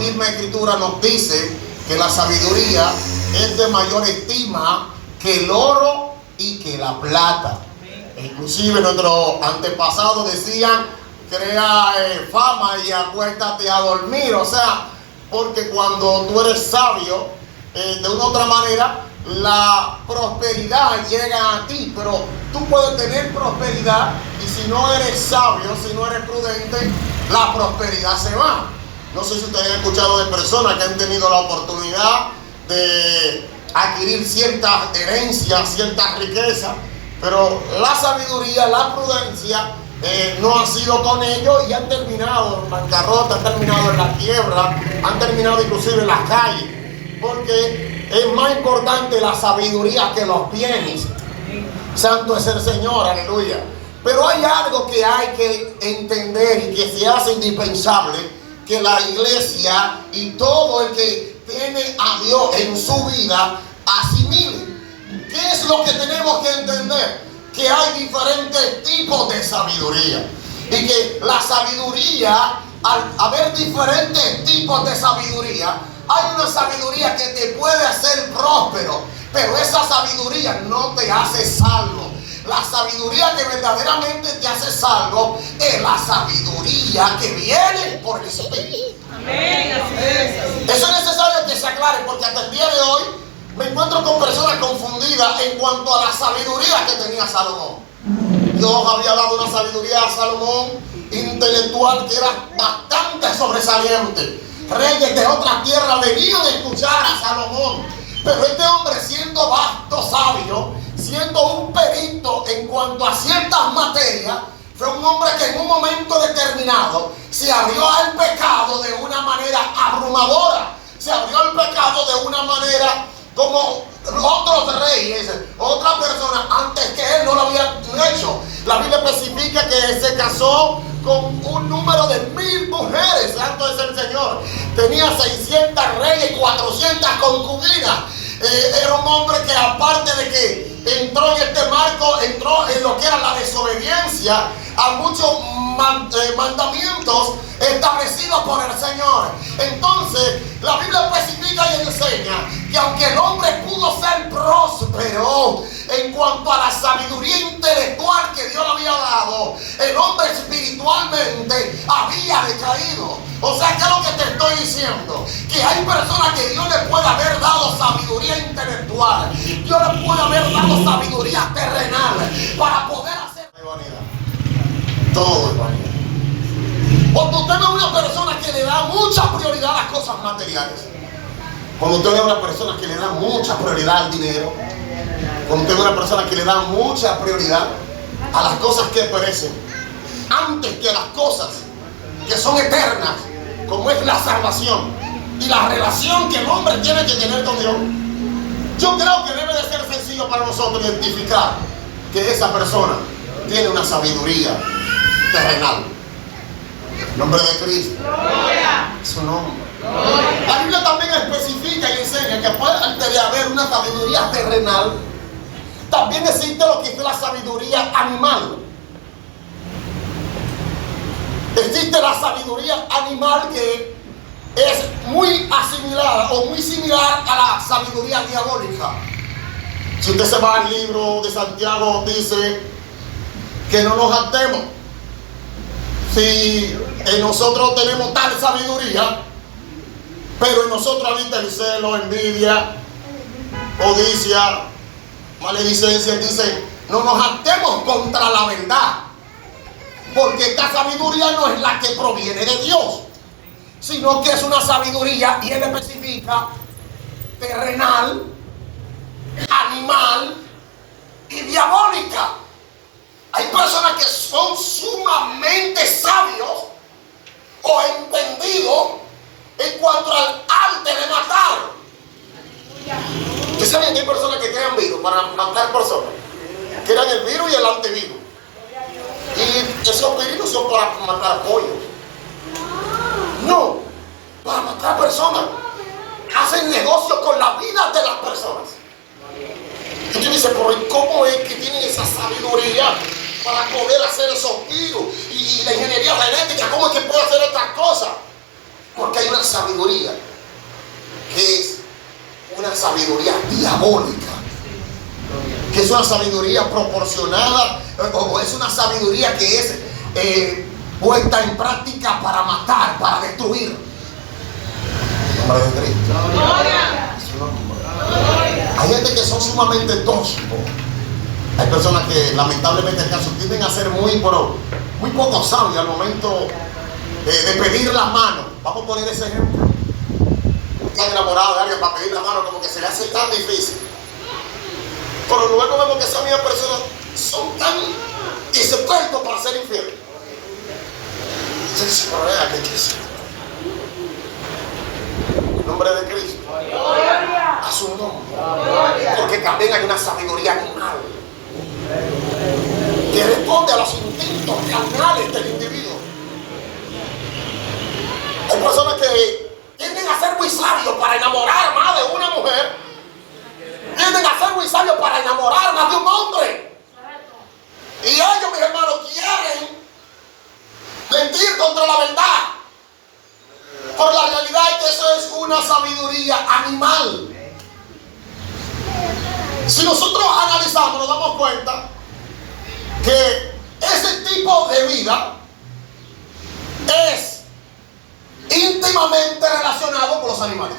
misma Escritura nos dice que la sabiduría es de mayor estima que el oro y que la plata. Inclusive nuestros antepasados decían, crea fama y acuéstate a dormir. O sea, porque cuando tú eres sabio, de una u otra manera, la prosperidad llega a ti. Pero tú puedes tener prosperidad y si no eres sabio, si no eres prudente, la prosperidad se va. No sé si ustedes han escuchado de personas que han tenido la oportunidad de adquirir ciertas herencias, ciertas riquezas, pero la sabiduría, la prudencia no ha sido con ellos y han terminado en bancarrota, han terminado en la quiebra, han terminado inclusive en las calles, porque es más importante la sabiduría que los bienes. Santo es el Señor, aleluya. Pero hay algo que hay que entender y que se hace indispensable, que la iglesia y todo el que tiene a Dios en su vida asimile. ¿Qué es lo que tenemos que entender? Que hay diferentes tipos de sabiduría y que la sabiduría, al haber diferentes tipos de sabiduría, hay una sabiduría que te puede hacer próspero, pero esa sabiduría no te hace salvo. La sabiduría que verdaderamente te hace salvo es la sabiduría que viene por el Espíritu. Amén. Eso es necesario que se aclare, porque hasta el día de hoy me encuentro con personas confundidas en cuanto a la sabiduría que tenía Salomón. Dios había dado una sabiduría a Salomón intelectual que era bastante sobresaliente. Reyes de otras tierras venían a escuchar a Salomón. Pero este hombre, siendo vasto sabio, siendo un perito en cuanto a ciertas materias, fue un hombre que en un momento determinado se abrió al pecado de una manera abrumadora. Se abrió al pecado de una manera como otros reyes, otras personas antes que él no lo habían hecho. La Biblia especifica que se casó con un número de 1000 mujeres. Santo es el Señor. Tenía 600 reyes y 400 concubinas. Era un hombre que, aparte de que entró en este marco, entró en lo que era la desobediencia a muchos mandamientos establecidos por el Señor. Entonces la Biblia especifica y enseña que aunque el hombre pudo ser próspero en cuanto a la sabiduría intelectual que Dios le había dado, el hombre espiritualmente había decaído. O sea, ¿qué es lo que te estoy diciendo? Que hay personas que Dios le puede haber dado sabiduría intelectual, Dios le puede haber dado sabiduría terrenal para poder hacer vanidad. Todo es vanidad. Cuando usted ve a una persona que le da mucha prioridad a las cosas materiales, cuando usted ve a una persona que le da mucha prioridad al dinero, cuando usted ve a una persona que le da mucha prioridad a las cosas que perecen, antes que las cosas que son eternas, como es la salvación y la relación que el hombre tiene que tener con Dios, yo creo que debe de ser sencillo para nosotros identificar que esa persona tiene una sabiduría terrenal. En nombre de Cristo. Gloria. Su nombre. Gloria. La Biblia también especifica y enseña que aparte de haber una sabiduría terrenal, también existe lo que es la sabiduría animal. Existe la sabiduría animal que es muy asimilada o muy similar a la sabiduría diabólica. Si usted se va al libro de Santiago, dice que no nos jactemos. Si en nosotros tenemos tal sabiduría, pero en nosotros habita el celo, envidia, codicia, maledicencia, dice, no nos jactemos contra la verdad, porque esta sabiduría no es la que proviene de Dios, sino que es una sabiduría, y él especifica, terrenal, animal y diabólica. Hay personas que son sumamente sabios o entendidos en cuanto al arte de matar. ¿Ustedes saben que hay personas que crean virus para matar personas? Crean el virus y el antivirus. Y esos virus no son para matar pollos. No, para matar personas. Hacen negocios con la vida de las personas. Y tú dices, pero ¿cómo es que tienen esa sabiduría para poder hacer esos virus? Y la ingeniería genética, ¿cómo es que puede hacer estas cosas? Porque hay una sabiduría que es una sabiduría diabólica, que es una sabiduría proporcionada, o es una sabiduría que es puesta en práctica para matar, para destruir. En nombre de Cristo. Hay gente que son sumamente tóxicos. Hay personas que lamentablemente en caso tienden a ser muy poco sabios al momento de pedir la mano. Vamos a poner ese ejemplo. Están enamorados de alguien para pedir la mano, como que se le hace tan difícil. Pero luego vemos que esas mismas personas son tan expertos para ser infieles. En nombre de Cristo. A su nombre. Porque también hay una sabiduría animal que responde a los instintos carnales del individuo. Hay personas que tienden a ser muy sabios para enamorar más de una mujer. Tienden a ser muy sabios para enamorar más de un hombre. Y ellos, mis hermanos, quieren mentir contra la verdad. Pero la realidad es que eso es una sabiduría animal. Si nosotros analizamos, nos damos cuenta que ese tipo de vida es íntimamente relacionado con los animales.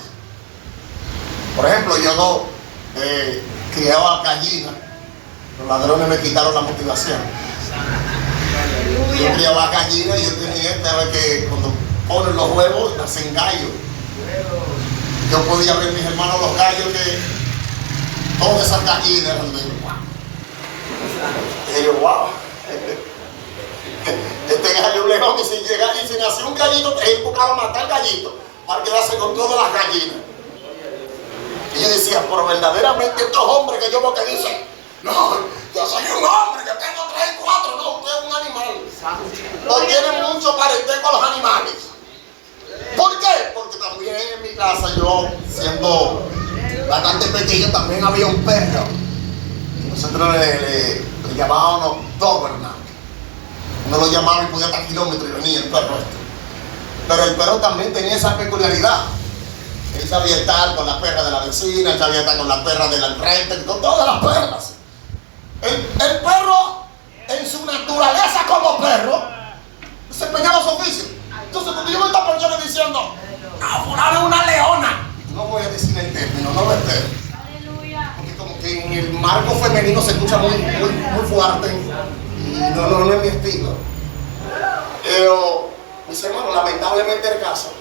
Por ejemplo, yo criaba gallinas. Los ladrones me quitaron la motivación. Yo criaba gallinas y yo tenía que cuando ponen los huevos nacen gallos. Yo podía ver mis hermanos los gallos que todas esas gallinas eran de y yo, wow, este gallo es un león, y si nació un gallito, él buscaba matar gallito para quedarse con todas las gallinas. Y yo decía, pero verdaderamente estos hombres que yo veo que dicen, no, yo soy un hombre, yo tengo 3 y 4, no, usted es un animal. No tienen mucho parentesco a los animales. ¿Por qué? Porque también en mi casa, yo siendo bastante pequeño, también había un perro. Nosotros le llamábamos Doberman. Uno lo llamaba y podía estar kilómetros y venía el perro este. Pero el perro también tenía esa peculiaridad. Él sabía estar con la perra de la vecina, él sabía estar con la perra del frente, con todas las perras. El perro, en su naturaleza como perro, desempeñaba su oficio. Entonces, cuando yo me estaba persona diciendo, no, fulano es una leona, no voy a decir el término, no lo entero. Porque como que en el marco femenino se escucha muy fuerte y no es mi estilo. Pero, mis hermanos, lamentablemente el caso,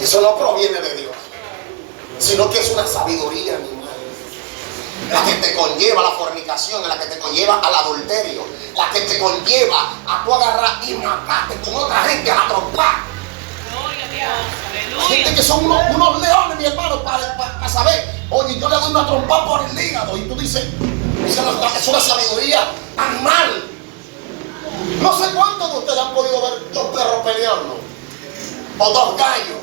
eso no proviene de Dios, sino que es una sabiduría animal. La que te conlleva a la fornicación, la que te conlleva al adulterio, la que te conlleva a tú agarrar y matarte con otra gente a la trompa. Hay gente que son unos leones, mi hermano, para saber, oye, yo le doy una trompa por el hígado, y tú dices, es una sabiduría animal. No sé cuántos de ustedes han podido ver 2 perros peleando, o 2 gallos.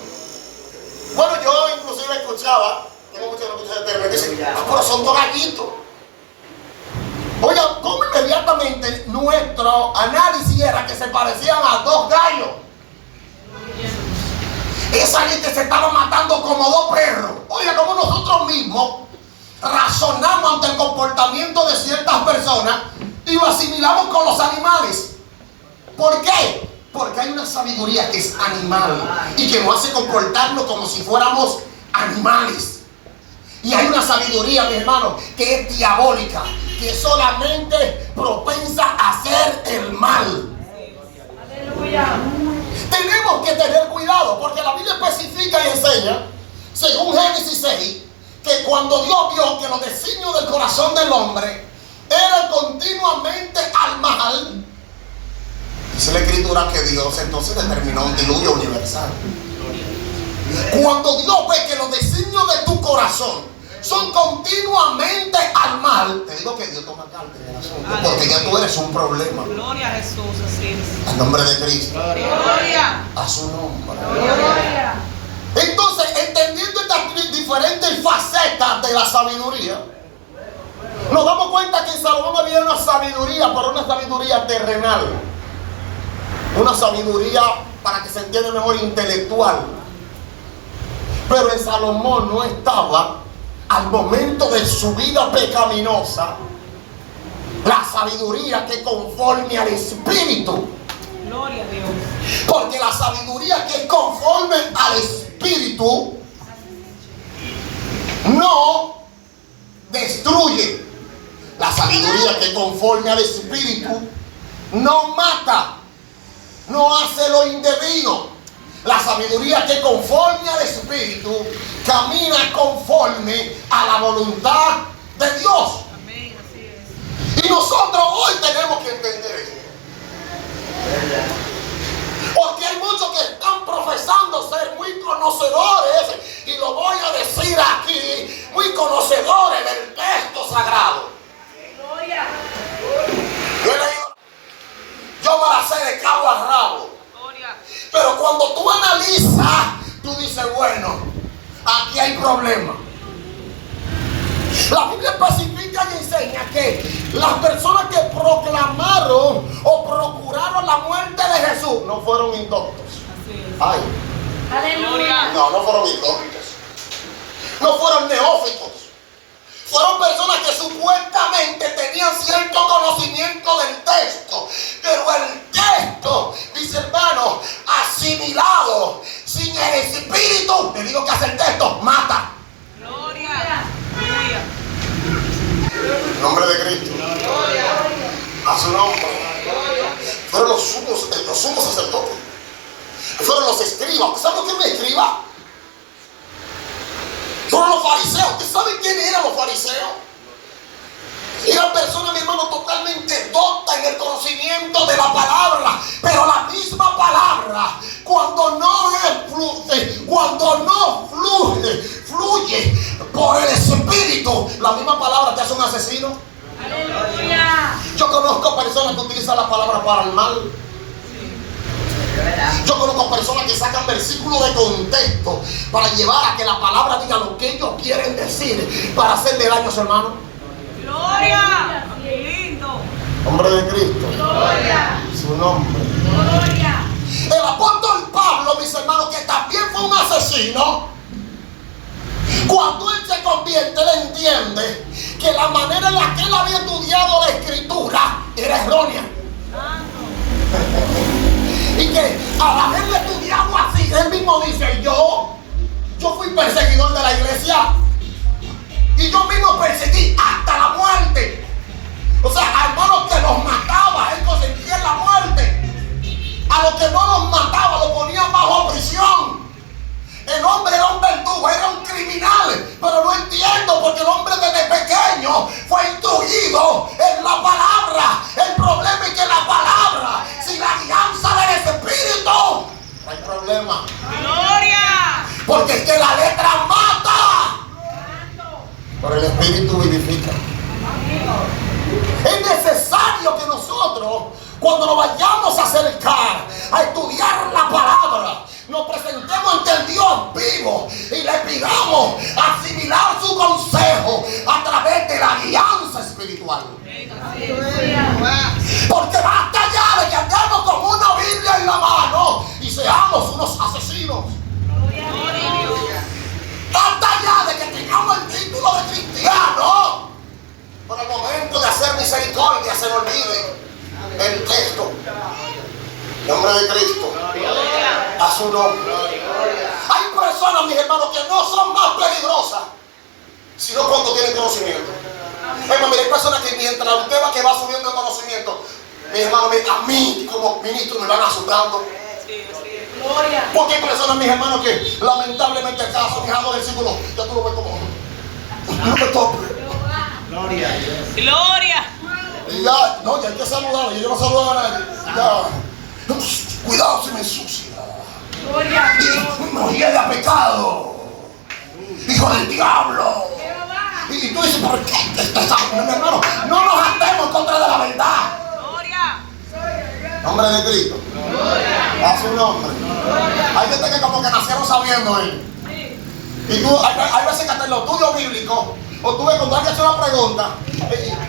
Bueno, yo inclusive escuchaba, tengo muchos escuchas de tele, dicen, pero son 2 gallitos. Oigan, ¿cómo inmediatamente nuestro análisis era que se parecían a 2 gallos? Esa gente se estaba matando como 2 perros. Oiga, como nosotros mismos razonamos ante el comportamiento de ciertas personas y lo asimilamos con los animales. ¿Por qué? Porque hay una sabiduría que es animal y que nos hace comportarnos como si fuéramos animales. Y hay una sabiduría, mi hermano, que es diabólica, que es solamente propensa a hacer el mal. Aleluya. Tenemos que tener cuidado, porque la Biblia especifica y enseña, según Génesis 6, que cuando Dios vio que los designios del corazón del hombre eran continuamente al mal, dice la Escritura que Dios entonces determinó un diluvio universal. Cuando Dios ve que los designios de tu corazón son continuamente al mal, te digo que Dios toma carta en el asunto, porque ya tú eres un problema. Gloria a Jesús, así es. En nombre de Cristo. Gloria. A su nombre. Gloria. Entonces, entendiendo estas diferentes facetas de la sabiduría, nos damos cuenta que en Salomón había una sabiduría, pero una sabiduría terrenal. Una sabiduría para que se entienda mejor, intelectual. Pero en Salomón no estaba, al momento de su vida pecaminosa, la sabiduría que conforme al Espíritu. Gloria a Dios. Porque la sabiduría que conforme al Espíritu no destruye. La sabiduría que conforme al Espíritu no mata, no hace lo indebido. La sabiduría que conforme al Espíritu camina conforme a la voluntad de Dios. Amén, así es. Y nosotros hoy tenemos que entender eso. Porque hay muchos que están profesando ser muy conocedores, y lo voy a decir aquí, muy conocedores del texto sagrado. Gloria. Yo me la sé de cabo a rabo. Gloria. Pero cuando tú analizas, tú dices, bueno, aquí hay problema. La Biblia especifica y enseña que las personas que proclamaron o procuraron la muerte de Jesús no fueron indoctos. Así es. Ay, Aleluya. no fueron indoctos. No fueron neófitos. Fueron personas que supuestamente tenían cierto conocimiento del texto, pero el texto, dice hermano, asimilado, sin el Espíritu, te digo que hace el texto, mata. Gloria. Gloria. En nombre de Cristo. A su nombre. Fueron los sumos sacerdotes. Fueron los escribas. ¿Saben lo que es un escriba? Fueron los fariseos. ¿Usted sabe quiénes eran los fariseos? Eran personas, mi hermano, totalmente doctas en el conocimiento de la palabra. Pero la misma palabra, cuando no fluye por el Espíritu, la misma palabra te hace un asesino. Aleluya. Yo conozco personas que utilizan la palabra para el mal. Yo conozco personas que sacan versículos de contexto para llevar a que la palabra diga lo que ellos quieren decir, para hacerle daño a su hermano. Gloria. Qué lindo. Nombre de Cristo. Gloria. Su nombre. Gloria. El apóstol Pablo, mis hermanos, que también fue un asesino, cuando él se convierte, él entiende que la manera en la que él había estudiado la Escritura era errónea. Y que al haberle estudiado así, él mismo dice, yo fui perseguidor de la iglesia. Y yo mismo perseguí hasta la muerte. O sea, a hermanos que los mataba, él consentía la muerte. A los que no los mataba, los ponían bajo prisión. El hombre era un verdugo, era un criminal. Pero no entiendo, porque el hombre desde pequeño fue instruido en la palabra. El problema es que la palabra, sin la guianza del Espíritu, no hay problema. Gloria. Porque es que la letra mata, pero el Espíritu vivifica. Es necesario que nosotros, cuando nos vayamos a acercar a estudiar la palabra, nos presentemos ante el Dios vivo y le pidamos asimilar su consejo a través de la guianza espiritual. Porque basta ya de que andemos con una Biblia en la mano y seamos unos asesinos. Basta ya de que tengamos el título de cristiano, por el momento de hacer misericordia se nos olvide el texto. En nombre de Cristo. A su nombre. Hay personas, mis hermanos, que no son más peligrosas, sino cuando tienen conocimiento. Hermano, mire, hay personas que mientras usted va subiendo el conocimiento, mis hermanos, a mí como ministro me van asustando. Porque hay personas, mis hermanos, que lamentablemente acá son dejando del círculo, ya tú lo ves como no me toques. Gloria a Dios. Gloria. Y ya, no, ya hay que saludarlo, yo no saludo a nadie. Ya. Cuidado si me ensucia. Gloria. No hiede a pecado. Hijo del diablo. Y tú dices, ¿por qué te estás hablando, hermano? No nos atemos en contra de la verdad. Gloria. Nombre de Cristo. A su nombre. Hay gente que como que nacieron sabiendo él. Y tú, hay veces que hasta en los estudios bíblicos, o tú ves cuando alguien hace una pregunta,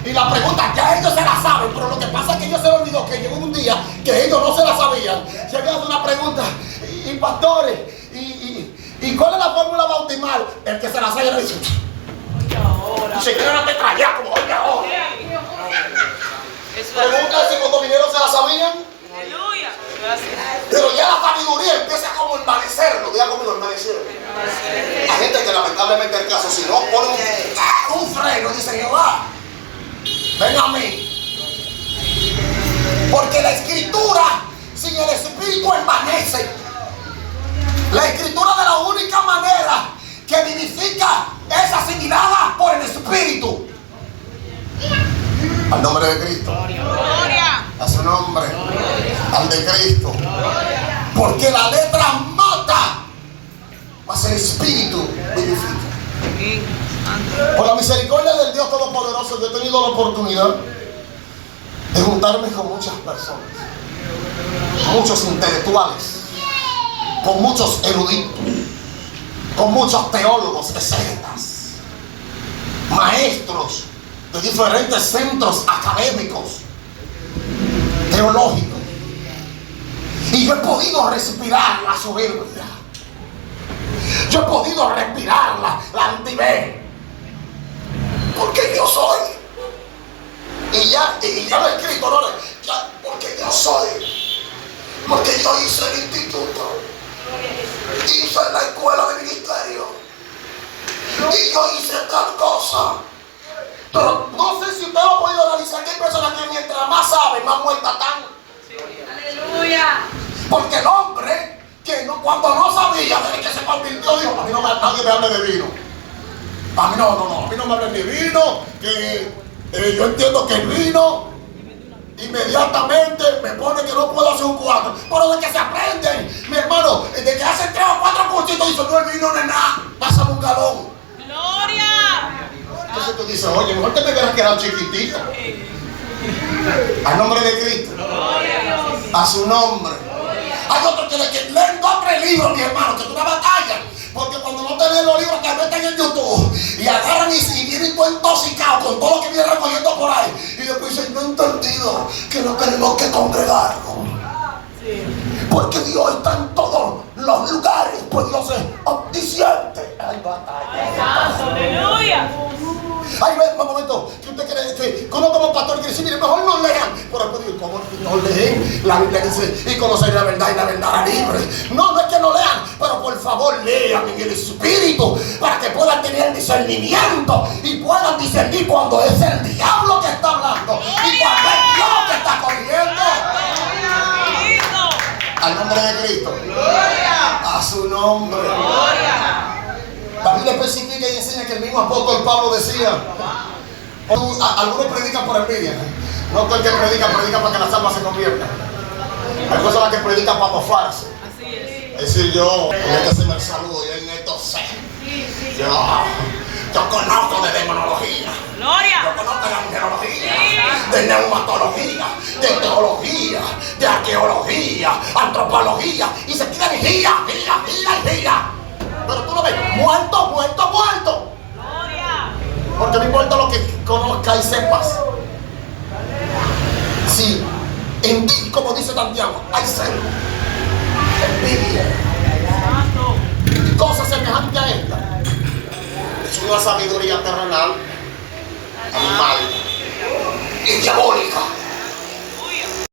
Y la pregunta, ya ellos se la saben, pero lo que pasa es que ellos se les olvidó que llegó un día que ellos no se la sabían. Se había hecho una pregunta, y pastores, ¿y cuál es la fórmula bautismal? El que se la sabe le dice, Señor, no te traía como hoy ahora. Pregunta si cuando vinieron se la sabían. Aleluya. Pero ya la sabiduría empieza como a envanecerlo. Diga conmigo, envanecer. Hay gente que lamentablemente el caso, si no pone un freno y dice, Jehová, ven a mí. Porque la escritura sin el espíritu envanece. La escritura de la única manera que vivifica es asimilada por el espíritu. Al nombre de Cristo. Gloria. A su nombre. Al de Cristo. Porque la letra mata, mas el espíritu vivifica. Por la misericordia del Dios Todopoderoso, yo he tenido la oportunidad de juntarme con muchas personas, muchos intelectuales, con muchos eruditos, con muchos teólogos, exégetas, maestros de diferentes centros académicos, teológicos. Y yo he podido respirar la soberbia. Yo he podido respirar la altivez. Porque yo soy. Y ya lo he escrito, ¿no? Ya, porque yo soy. Porque yo hice el instituto. Hice la escuela de ministerio. Y yo hice tal cosa. Pero no sé si usted lo ha podido analizar, que hay personas que mientras más saben, más muertas están. Aleluya. Porque el hombre que cuando no sabía, desde que se convirtió, dijo, a mí nadie me hable de vino. A mí a mí no me hablen de vino, que yo entiendo que el vino inmediatamente me pone que no puedo hacer un cuarto. Pero de que se aprenden, mi hermano, de que hacen 3 o 4 cursitos, dice, no, el vino no es nada, pásame un galón. Gloria. Entonces tú dices, oye, mejor te me hubieras quedado chiquitito. Al nombre de Cristo. A su nombre. Hay otros que leen 2 o 3 libros, mi hermano, que es una batalla. Porque cuando no te leen los libros, te meten en YouTube y agarran y vienen todo intoxicados con todo lo que vienen recogiendo por ahí. Y después dicen, no he entendido que no tenemos que congregarnos. Porque Dios está en todos los lugares, pues Dios es omnisciente. Hay batalla. Aleluya. Hay un momento que usted cree que uno como pastor quiere decir, mire, mejor no lean. Pero después digo, ¿cómo no leen? La Biblia dice, y conocer la verdad y la verdad hará libre. No es que no lean, pero por favor lean en el espíritu para que puedan tener discernimiento y puedan discernir cuando es el diablo que está hablando y cuando es Dios que está corriendo. Al nombre de Cristo. A su nombre. La Biblia especifica y enseña que el mismo apóstol Pablo decía, algunos predican por envidia. No todo el que predica para que las almas se conviertan. Hay personas que predican para mofarse. Así es. Es decir, yo, en este hacerme el saludo, yo en esto sé. Yo conozco de demonología. Gloria. Yo conozco de angelología, de neumatología, de teología, de arqueología, antropología. Y se quedan gira. Pero tú lo ves, muerto. Gloria. Porque no importa lo que conozcas y sepas. Si en ti, como dice Santiago, hay celo, envidia, cosas semejantes a esta, es una sabiduría terrenal, animal y diabólica.